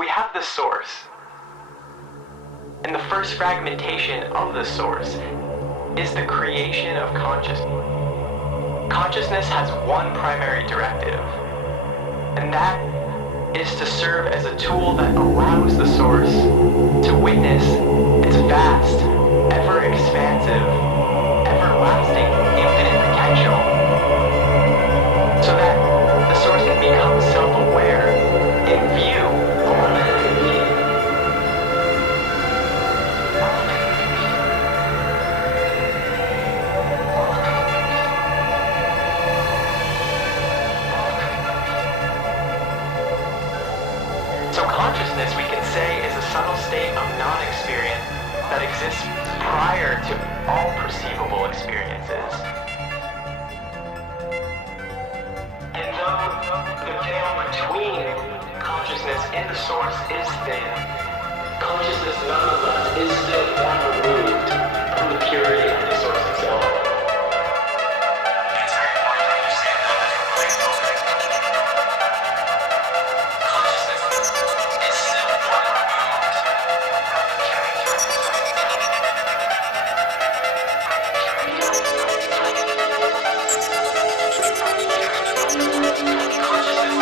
we have the source. And the first fragmentation of the source is the creation of consciousness. Consciousness has one primary directive, and that is to serve as a tool that allows the source to witness its vast, ever-expansive, everlasting, infinite potential, so that the source can become self-aware in view of what it can be. So consciousness, we can say, is a subtle state of non-experience that exists prior to all perceivable experiences. And though the veil between consciousness and the source is thin, consciousness nonetheless is still far removed from the purity of the source itself. It's very important to understand that as a relational consciousness is still far removed from the purity of the source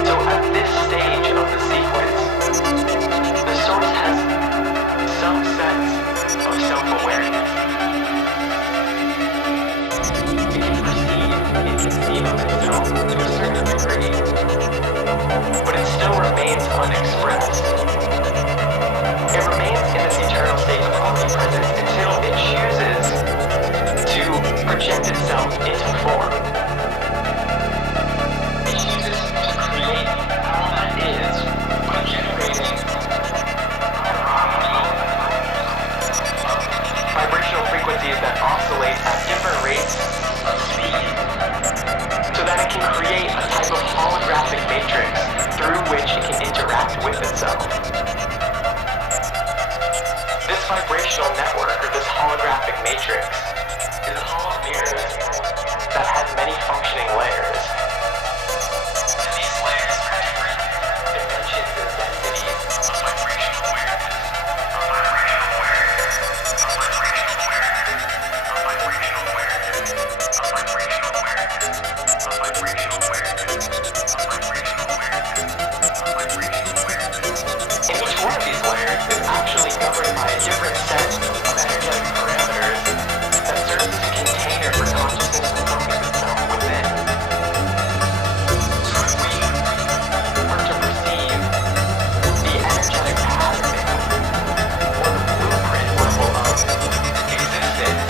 So at this stage of the sequence, the source has some sense of self-awareness. It can perceive, it can conceive of itself to a certain degree, but it still remains unexpressed. It remains in this eternal state of omnipresence until it chooses to project itself into form. It chooses to create all that is by generating vibrational frequencies that oscillate at different rates of speed, so that it can create a type of holographic matrix through which it can interact with itself. This vibrational network, or this holographic matrix, is a hollow mirror that has many functioning layers. And these layers are different dimensions and densities of vibrational awareness. And each one of these layers is actually governed by a different set of energetic parameters that serves as a container for consciousness to focus itself within. So if we were to perceive the energetic patterning or the blueprint level of existence,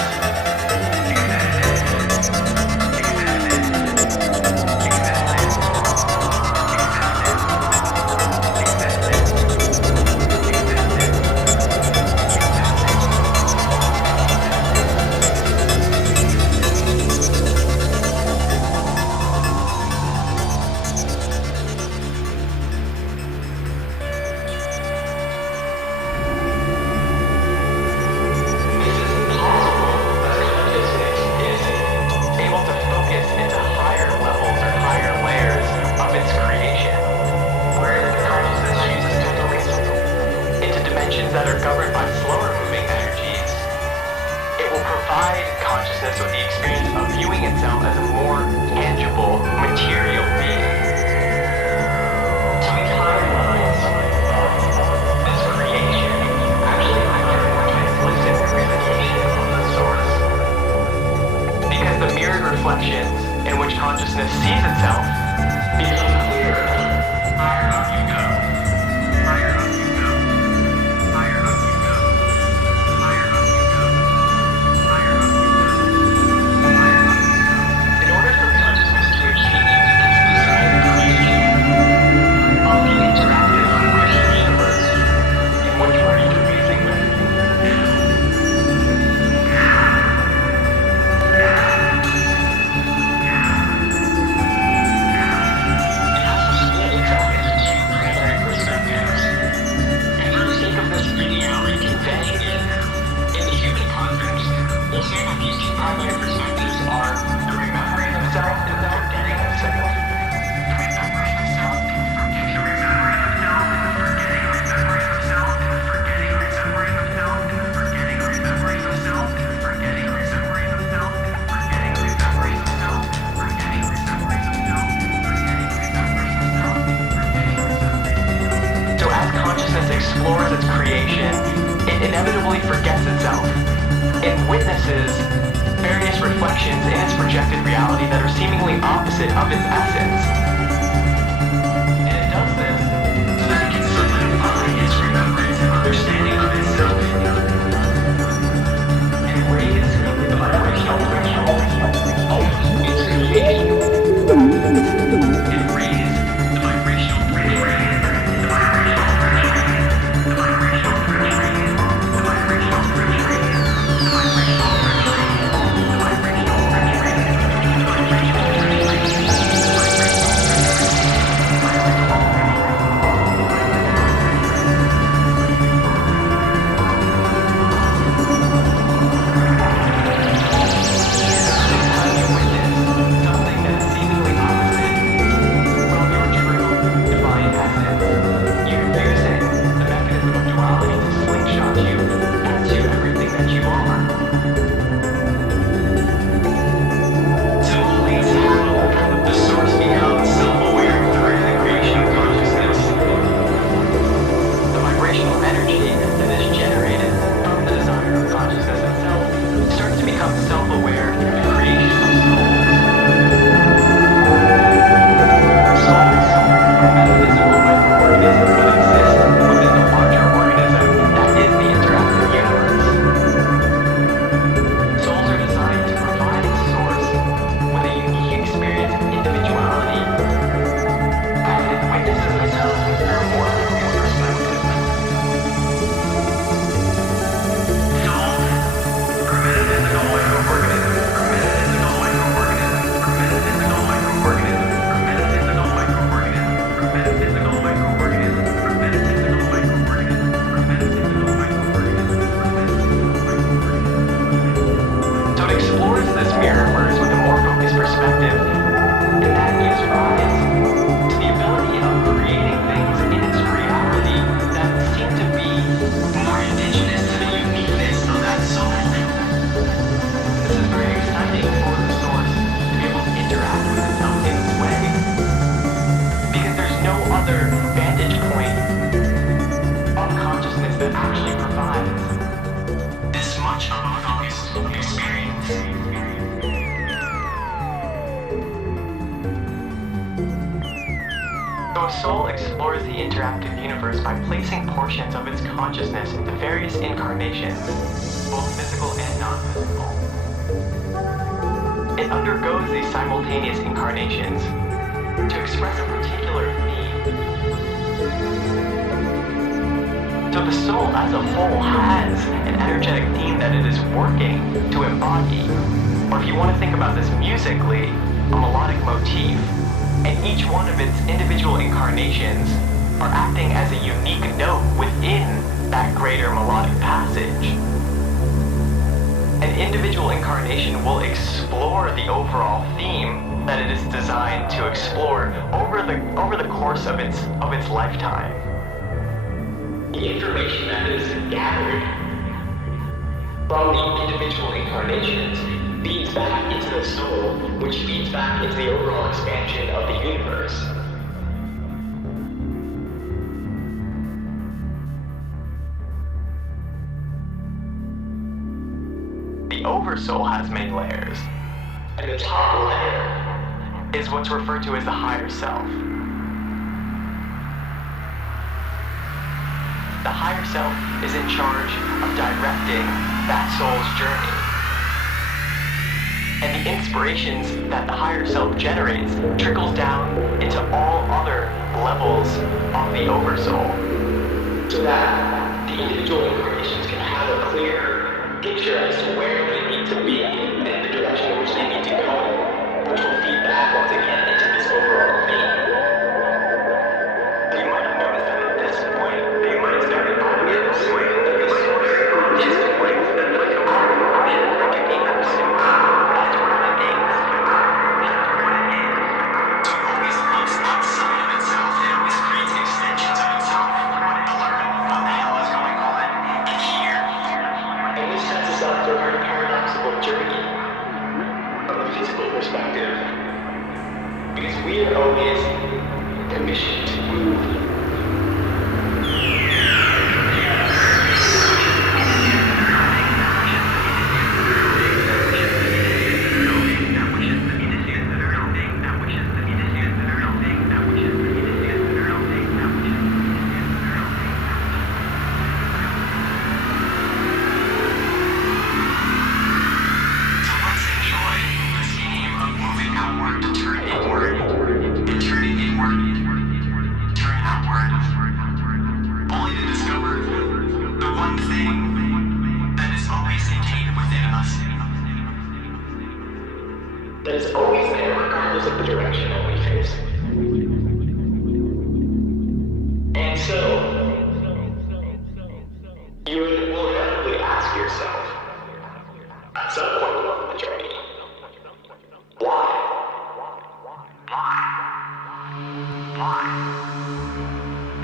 that are governed by slower moving energies. It will provide consciousness with the experience of viewing itself as a more tangible, material being. So these higher levels of this creation actually have a more translucent representation of the source. Because the mirrored reflections in which consciousness sees itself become clearer higher up you go. Higher up you go. Higher up you go. Higher up you go. Higher up you go. Higher up you go. In order for consciousness to achieve its desired creation of the interactive vibrational universe in which we're interfacing with, explores its creation, it inevitably forgets itself and witnesses various reflections in its projected reality that are seemingly opposite of its essence. And it does this so that it can solidify its remembrance and understanding of itself and raise the vibrational threshold of its creation. And raise the vibrational threshold. Soul explores the interactive universe by placing portions of its consciousness into various incarnations, both physical and non-physical. It undergoes these simultaneous incarnations to express a particular theme. So the soul as a whole has an energetic theme that it is working to embody. Or if you want to think about this musically, a melodic motif. And each one of its individual incarnations are acting as a unique note within that greater melodic passage. An individual incarnation will explore the overall theme that it is designed to explore over the course of its lifetime. The information that is gathered from the individual incarnations feeds back into the soul, which feeds back into the overall expansion of the universe. The oversoul has many layers, and the top layer is what's referred to as the higher self. The higher self is in charge of directing that soul's journey. And the inspirations that the higher self generates trickles down into all other levels of the oversoul, so that the individual incarnations can have a clear picture as to where they need to be and the direction in which they need to go, which will feed back once again into this overall theme. You might have noticed that at this point, they might start involving in this way that the source is like a powerful version, like an increasing. Journey thing that is always contained within us. That is always there regardless of the direction that we face. And so, you will inevitably ask yourself, at some point along the journey, why? Why? Why?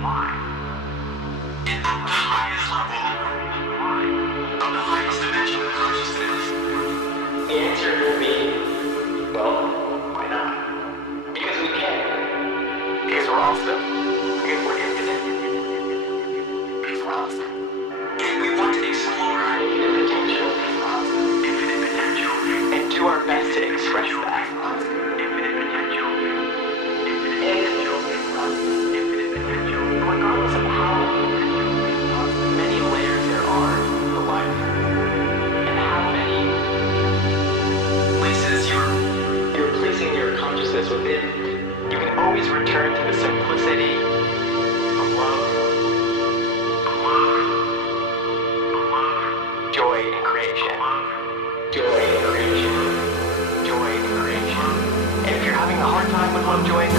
Why? In the highest level of the highest dimension of consciousness, the answer will be, well, why not? Because we can. Because we're awesome. Because we're infinite. Because we're awesome. And we want to explore our infinite potential. Infinite potential. And do our best to express that. Infinite potential. Infinite potential. Infinite potential. Regardless of how many layers there are to life, and how many places you're placing your consciousness within, you can always return to the simplicity of love, joy in creation, joy in creation, joy in creation. And if you're having a hard time with love, joy, and